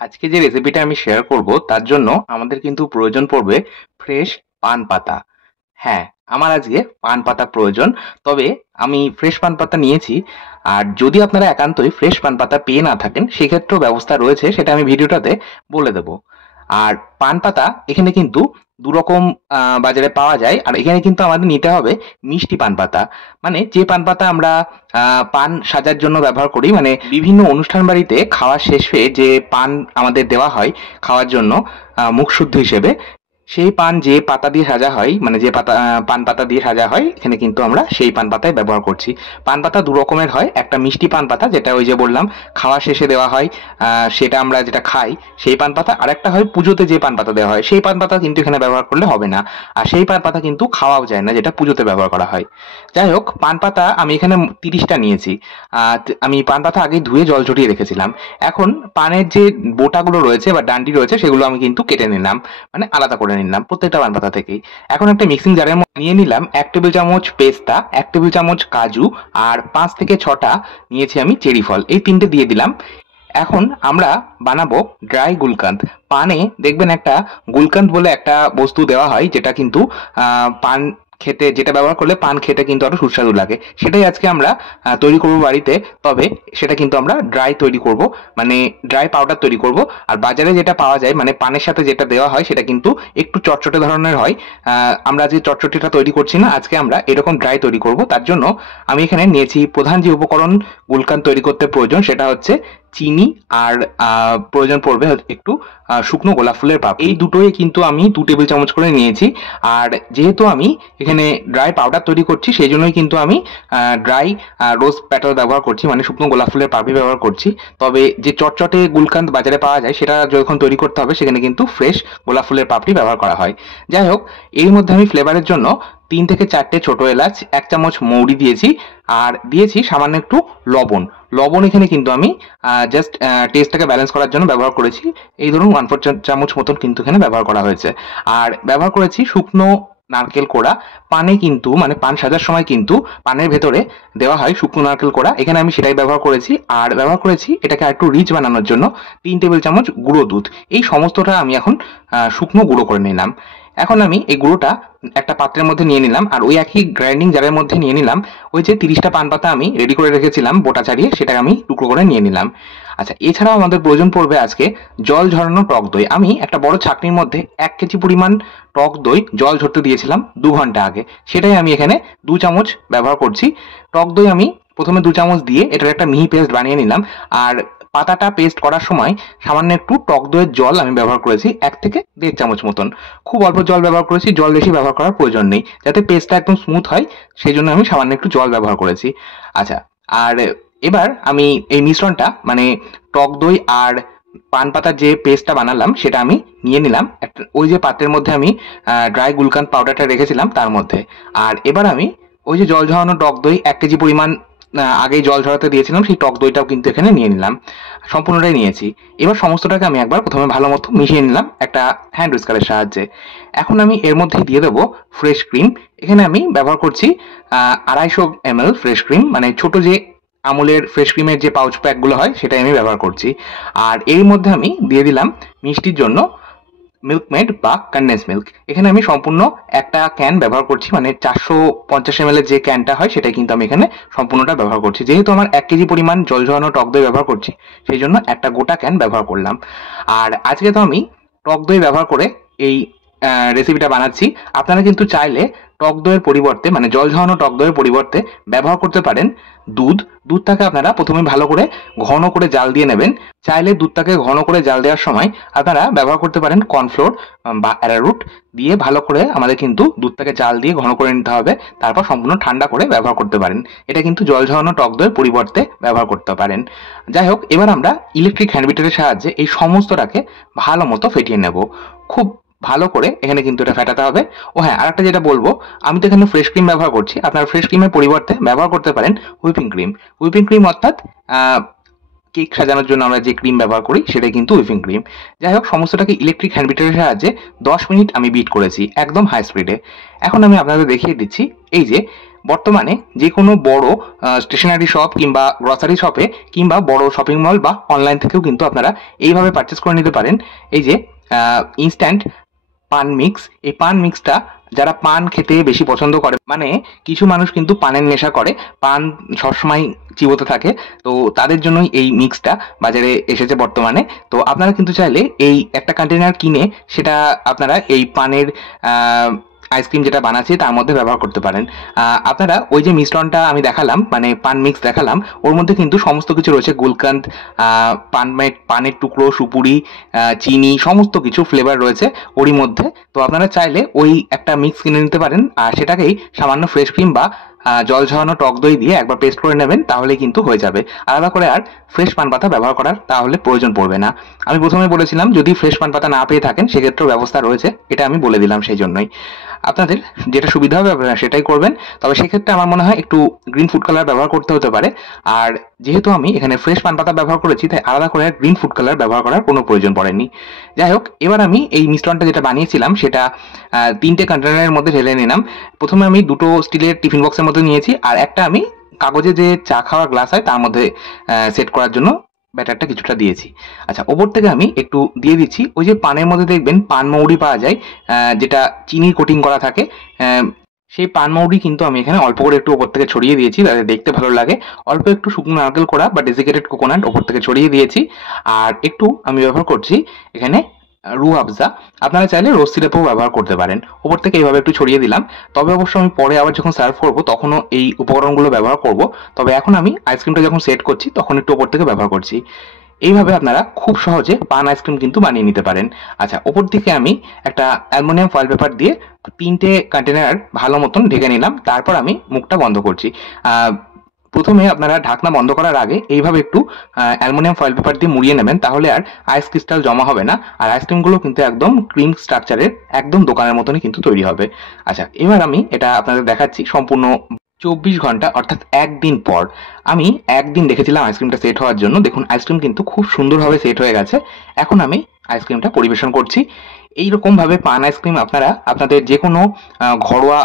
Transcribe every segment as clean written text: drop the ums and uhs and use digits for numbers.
আজকে যে রেসিপিটা আমি শেয়ার করব তার জন্য আমাদের কিন্তু প্রয়োজন পড়বে ফ্রেশ পান পাতা। হ্যাঁ, আমার আজকে পান পাতা প্রয়োজন। তবে আমি ফ্রেশ পান পাতা নিয়েছি। আর যদি আপনারা একান্তই ফ্রেশ পান পাতা পেয়ে না থাকেন সেক্ষেত্রেও ব্যবস্থা রয়েছে, সেটা আমি ভিডিওটাতে বলে দেব। আর পান পাতা এখানে কিন্তু দুরকম বাজারে পাওয়া যায়। আর এখানে কিন্তু আমাদের নিতে হবে মিষ্টি পান পাতা, মানে যে পান পাতা আমরা পান সাজার জন্য ব্যবহার করি, মানে বিভিন্ন অনুষ্ঠান বাড়িতে খাওয়া শেষে যে পান আমাদের দেওয়া হয় খাওয়ার জন্য মুখ শুদ্ধ হিসেবে, সেই পান যে পাতা দিয়ে সাজা হয়, মানে যে পাতা পান পাতা দিয়ে সাজা হয়, এখানে কিন্তু আমরা সেই পান পাতাই ব্যবহার করছি। পান পাতা দু রকমের হয়, একটা মিষ্টি পান পাতা যেটা ওই যে বললাম খাওয়া শেষে দেওয়া হয়, সেটা আমরা যেটা খাই সেই পান পাতা। আর একটা হয় পুজোতে যে পান পাতা দেওয়া হয়, সেই পান পাতা কিন্তু এখানে ব্যবহার করলে হবে না। আর সেই পান পাতা কিন্তু খাওয়াও যায় না, যেটা পুজোতে ব্যবহার করা হয়। যাই হোক, পান পাতা আমি এখানে 30টা নিয়েছি। আমি পান পাতা আগে ধুয়ে জল ঝরিয়ে রেখেছিলাম। এখন পানের যে বোটাগুলো রয়েছে বা ডান্ডি রয়েছে সেগুলো আমি কিন্তু কেটে নিলাম, মানে আলাদা করে নিলাম প্রত্যেকটা পান পাতা থেকেই। এখন একটা মিক্সিং জারের মধ্যে নিয়ে নিলাম 1 টেবিল চামচ পেস্তা, 1 টেবিল চামচ কাজু, আর 5 থেকে 6টা নিয়েছি আমি চেরি ফল, এই তিনটে দিয়ে দিলাম। এখন আমরা বানাবো ড্রাই গুলকান্দ। পানে দেখবেন একটা গুলকান্দ বলে একটা বস্তু দেওয়া হয়, যেটা কিন্তু পান খেতে, যেটা ব্যবহার করলে পান খেতে কিন্তু আরো সুস্বাদু লাগে। সেটাই আজকে আমরা তৈরি করব বাড়িতে। তবে সেটা কিন্তু আমরা ড্রাই তৈরি করব, মানে ড্রাই পাউডার তৈরি করব। আর বাজারে যেটা পাওয়া যায়, মানে পানের সাথে যেটা দেওয়া হয়, সেটা কিন্তু একটু চটচটে ধরনের হয়। আমরা যে চটচটিটা তৈরি করছি না, আজকে আমরা এরকম ড্রাই তৈরি করব। তার জন্য আমি এখানে নিয়েছি প্রধান যে উপকরণ গুলকান্দ তৈরি করতে প্রয়োজন, সেটা হচ্ছে চিনি, আর প্রয়োজন পড়বে একটু শুকনো গোলাপ ফুলের পাপড়ি। এই দুটোই কিন্তু আমি 2 টেবিল চামচ করে নিয়েছি। আর যেহেতু আমি এখানে ড্রাই পাউডার তৈরি করছি, সেই জন্যই কিন্তু আমি ড্রাই রোজ প্যাটাল ব্যবহার করছি, মানে শুকনো গোলাপ ফুলের পাপড়ি ব্যবহার করছি। তবে যে চটচটে গুলকান্দ বাজারে পাওয়া যায়, সেটা যখন তৈরি করতে হবে সেখানে কিন্তু ফ্রেশ গোলাপ ফুলের পাপড়ি ব্যবহার করা হয়। যাই হোক, এর মধ্যে আমি ফ্লেভারের জন্য 3 থেকে 4টে ছোট এলাচ, 1 চামচ মৌরি দিয়েছি, আর দিয়েছি সামান্য একটু লবণ। লবণ এখানে কিন্তু আমি জাস্ট টেস্টটাকে ব্যালেন্স করার জন্য ব্যবহার করেছি। এই ধরুন 1/4 চামচ মতন কিন্তু এখানে ব্যবহার করা হয়েছে। আর ব্যবহার করেছি শুকনো নারকেল কোড়া। পানে কিন্তু, মানে পান সাজার সময় কিন্তু পানের ভেতরে দেওয়া হয় শুকনো নারকেল কোড়া, এখানে আমি সেটাই ব্যবহার করেছি। আর ব্যবহার করেছি এটাকে একটু রিচ বানানোর জন্য 3 টেবিল চামচ গুঁড়ো দুধ। এই সমস্তটা আমি এখন শুকনো গুঁড়ো করে নিলাম। এখন আমি এই গুঁড়োটা একটা পাত্রের মধ্যে নিয়ে নিলাম, আর ওই একই গ্রাইন্ডিং জারের মধ্যে নিয়ে নিলাম ওই যে 30টা পান পাতা আমি রেডি করে রেখেছিলাম বোটা ছাড়িয়ে, সেটা আমি টুকরো করে নিয়ে নিলাম। আচ্ছা, এছাড়াও আমাদের প্রয়োজন পড়বে আজকে জল ঝরানো টক দই। আমি একটা বড় ছাঁকনির মধ্যে 1 কেজি পরিমাণ টক দই জল ঝরতে দিয়েছিলাম 2 ঘন্টা আগে, সেটাই আমি এখানে 2 চামচ ব্যবহার করছি। টক দই আমি প্রথমে 2 চামচ দিয়ে এটার একটা মিহি পেস্ট বানিয়ে নিলাম। আর পাতাটা পেস্ট করার সময় সামান্য একটু টক দইয়ের জল আমি ব্যবহার করেছি, 1 থেকে 1.5 চামচ মতন। খুব অল্প জল ব্যবহার করেছি, জল বেশি ব্যবহার করার প্রয়োজন নেই, যাতে পেস্টটা একদম স্মুথ হয়, সেই জন্য আমি সামান্য একটু জল ব্যবহার করেছি। আচ্ছা, আর এবার আমি এই মিশ্রণটা, মানে টক দই আর পান পাতার যে পেস্টটা বানালাম সেটা আমি নিয়ে নিলাম একটা ওই যে পাত্রের মধ্যে আমি ড্রাই গুলকান্দ পাউডারটা রেখেছিলাম তার মধ্যে। আর এবার আমি ওই যে জল ঝরানো টক দই 1 কেজি পরিমাণ আগেই জল ঝরাতে দিয়েছিলাম, সেই টক দইটাও কিন্তু এখানে নিয়ে নিলাম, সম্পূর্ণটাই নিয়েছি। এবার সমস্তটাকে আমি একবার প্রথমে ভালো মতো মিশিয়ে নিলাম একটা হ্যান্ড উইস্কারের সাহায্যে। এখন আমি এর মধ্যে দিয়ে দেবো ফ্রেশ ক্রিম। এখানে আমি ব্যবহার করছি 250 ml ফ্রেশ ক্রিম, মানে ছোট যে আমুলের ফ্রেশ ক্রিমের যে পাউচ প্যাকগুলো হয় সেটাই আমি ব্যবহার করছি। আর এর মধ্যে আমি দিয়ে দিলাম মিষ্টির জন্য মিল্কমেড বা কনডেন্স মিল্ক। এখানে আমি সম্পূর্ণ একটা ক্যান ব্যবহার করছি, মানে 450 ml এর যে ক্যানটা হয় সেটাই কিন্তু আমি এখানে সম্পূর্ণটা ব্যবহার করছি। যেহেতু আমার 1 কেজি পরিমাণ জল ঝরানো টক দই ব্যবহার করছি, সেই জন্য একটা গোটা ক্যান ব্যবহার করলাম। আর আজকে তো আমি টক দই ব্যবহার করে এই রেসিপিটা বানাচ্ছি। আপনারা কিন্তু চাইলে টক দইয়ের পরিবর্তে, মানে জল ঝরানো টক দইয়ের পরিবর্তে ব্যবহার করতে পারেন দুধ। দুধটাকে আপনারা প্রথমে ভালো করে ঘন করে জাল দিয়ে নেবেন। চাইলে দুধটাকে ঘন করে জাল দেওয়ার সময় আপনারা ব্যবহার করতে পারেন কর্নফ্লোর বা অ্যারারুট দিয়ে। ভালো করে আমাদের কিন্তু দুধটাকে জাল দিয়ে ঘন করে নিতে হবে, তারপর সম্পূর্ণ ঠান্ডা করে ব্যবহার করতে পারেন। এটা কিন্তু জল ঝরানো টক দইয়ের পরিবর্তে ব্যবহার করতে পারেন। যাই হোক, এবার আমরা ইলেকট্রিক হ্যান্ড বিটারের সাহায্যে এই সমস্তটাকে ভালো মতো ফেটিয়ে নেব, খুব ভালো করে এখানে কিন্তু এটা ফেটাতে হবে। ও হ্যাঁ, আরেকটা যেটা বলবো, আমি তো এখানে ফ্রেশ ক্রিম ব্যবহার করছি, আপনার ফ্রেশ ক্রিমের পরিবর্তে ব্যবহার করতে পারেন হুইপিং ক্রিম। হুইপিং ক্রিম অর্থাৎ কেক সাজানোর জন্য আমরা যে ক্রিম ব্যবহার করি সেটাই কিন্তু হুইপিং ক্রিম। যাই হোক, সমস্তটাকে ইলেকট্রিক হ্যান্ড বিটারের সাহায্যে 10 মিনিট আমি বিট করেছি একদম হাই স্পিডে। এখন আমি আপনাদের দেখিয়ে দিচ্ছি, এই যে বর্তমানে যে কোনো বড় স্টেশনারি শপ কিংবা গ্রসারি শপে কিংবা বড় শপিং মল বা অনলাইন থেকেও কিন্তু আপনারা এইভাবে পারচেস করে নিতে পারেন। এই যে ইনস্ট্যান্ট পান মিক্স, এই পান মিক্সটা যারা পান খেতে বেশি পছন্দ করে, মানে কিছু মানুষ কিন্তু পানের নেশা করে, পান সবসময় চিবোতে থাকে, তো তাদের জন্যই এই মিক্সটা বাজারে এসেছে বর্তমানে। তো আপনারা কিন্তু চাইলে এই একটা কন্টেনার কিনে সেটা আপনারা এই পানের আইসক্রিম যেটা বানাচ্ছি তার মধ্যে ব্যবহার করতে পারেন। আপনারা ওই যে মিশ্রণটা আমি দেখালাম, মানে পান মিক্স দেখালাম, ওর মধ্যে কিন্তু সমস্ত কিছু রয়েছে, গুলকান্দ, পানের টুকরো, সুপুরি, চিনি, সমস্ত কিছু ফ্লেভার রয়েছে ওরই মধ্যে। তো আপনারা চাইলে ওই একটা মিক্স কিনে নিতে পারেন, আর সেটাকেই সামান্য ফ্রেশ ক্রিম বা জল ঝরানো টক দই দিয়ে একবার পেস্ট করে নেবেন, তাহলে কিন্তু হয়ে যাবে। আলাদা করে আর ফ্রেশ পান পাতা ব্যবহার করার তাহলে প্রয়োজন পড়বে না। আমি প্রথমে বলেছিলাম যদি ফ্রেশ পান পাতা না পেয়ে থাকেন সেক্ষেত্রেও ব্যবস্থা রয়েছে, এটা আমি বলে দিলাম সেই জন্যই। আপনাদের যেটা সুবিধা হবে আপনারা সেটাই করবেন, তবে সেক্ষেত্রে আমার মনে হয় একটু গ্রিন ফুড কালার ব্যবহার করতে হতে পারে। আর যেহেতু আমি এখানে ফ্রেশ পান পাতা ব্যবহার করেছি, তাই আলাদা করে গ্রিন ফুড কালার ব্যবহার করার কোনো প্রয়োজন পড়েনি। যাই হোক, এবার আমি এই মিশ্রণটা যেটা বানিয়েছিলাম সেটা 3টে কন্টেনারের মধ্যে ঢেলে নিলাম। প্রথমে আমি 2টো স্টিলের টিফিন বক্সের মধ্যে নিয়েছি, আর একটা আমি কাগজে যে চা খাওয়ার গ্লাস হয় তার মধ্যে সেট করার জন্য ব্যাটারটা কিছুটা দিয়েছি। আচ্ছা, ওপর থেকে আমি একটু দিয়ে দিচ্ছি, ওই যে পানের মধ্যে দেখবেন পান মৌরি পাওয়া যায়, যেটা চিনির কোটিং করা থাকে, সেই পান মৌরি কিন্তু আমি এখানে অল্প করে একটু ওপর থেকে ছড়িয়ে দিয়েছি, যাতে দেখতে ভালো লাগে। অল্প একটু শুকনো নারকেল কোড়া বা ডেসিকেটেড কোকোনাট ওপর থেকে ছড়িয়ে দিয়েছি। আর একটু আমি ব্যবহার করছি এখানে রুহ আফজা, আপনারা চাইলে রোজ সিরাপও ব্যবহার করতে পারেন। ওপর থেকে এইভাবে একটু ছড়িয়ে দিলাম। তবে অবশ্য আমি পরে আবার যখন সার্ভ করব তখনও এই উপকরণগুলো ব্যবহার করব, তবে এখন আমি আইসক্রিমটা যখন সেট করছি তখন একটু ওপর থেকে ব্যবহার করছি। এইভাবে আপনারা খুব সহজে পান আইসক্রিম কিন্তু বানিয়ে নিতে পারেন। আচ্ছা, ওপর দিকে আমি একটা অ্যালুমিনিয়াম ফয়েল পেপার দিয়ে 3টে কন্টেনার ভালো মতন ঢেকে নিলাম, তারপর আমি মুখটা বন্ধ করছি। প্রথমে আপনারা ঢাকনা বন্ধ করার আগে এইভাবে একটু অ্যালুমিনিয়াম ফয়েল পেপার দিয়ে মুড়িয়ে নেবেন, তাহলে আর আইস ক্রিস্টাল জমা হবে না, আর আইসক্রিমগুলো কিন্তু একদম ক্রিম স্ট্রাকচারের, একদম দোকানের মতনই কিন্তু তৈরি হবে। আচ্ছা, এবার আমি এটা আপনাদের দেখাচ্ছি সম্পূর্ণ 24 ঘন্টা অর্থাৎ একদিন পর। আমি একদিন রেখেছিলাম আইসক্রিমটা সেট হওয়ার জন্য। দেখুন আইসক্রিম কিন্তু খুব সুন্দরভাবে সেট হয়ে গেছে। এখন আমি আইসক্রিমটা পরিবেশন করছি। এইরকমভাবে পান আইসক্রিম আপনারা আপনাদের যে কোনো ঘরোয়া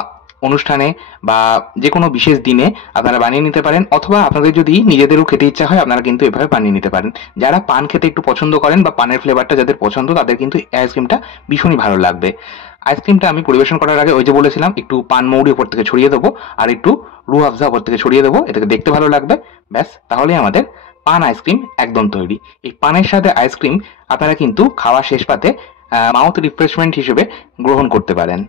অনুষ্ঠানে বা যে কোনো বিশেষ দিনে আপনারা বানিয়ে নিতে পারেন, অথবা আপনাদের যদি নিজেদেরও খেতে ইচ্ছা হয় আপনারা কিন্তু এভাবে বানিয়ে নিতে পারেন। যারা পান খেতে একটু পছন্দ করেন বা পানের ফ্লেভারটা যাদের পছন্দ তাদের কিন্তু এই আইসক্রিমটা ভীষণই ভালো লাগবে। আইসক্রিমটা আমি পরিবেশন করার আগে ওই যে বলেছিলাম একটু পান মৌরি উপর থেকে ছড়িয়ে দেবো, আর একটু রুহ আফজা উপর থেকে ছড়িয়ে দেবো, এটাকে দেখতে ভালো লাগবে। ব্যাস, তাহলেই আমাদের পান আইসক্রিম একদম তৈরি। এই পানের সাথে আইসক্রিম আপনারা কিন্তু খাওয়া শেষ পাতে মাউথ রিফ্রেশমেন্ট হিসেবে গ্রহণ করতে পারেন।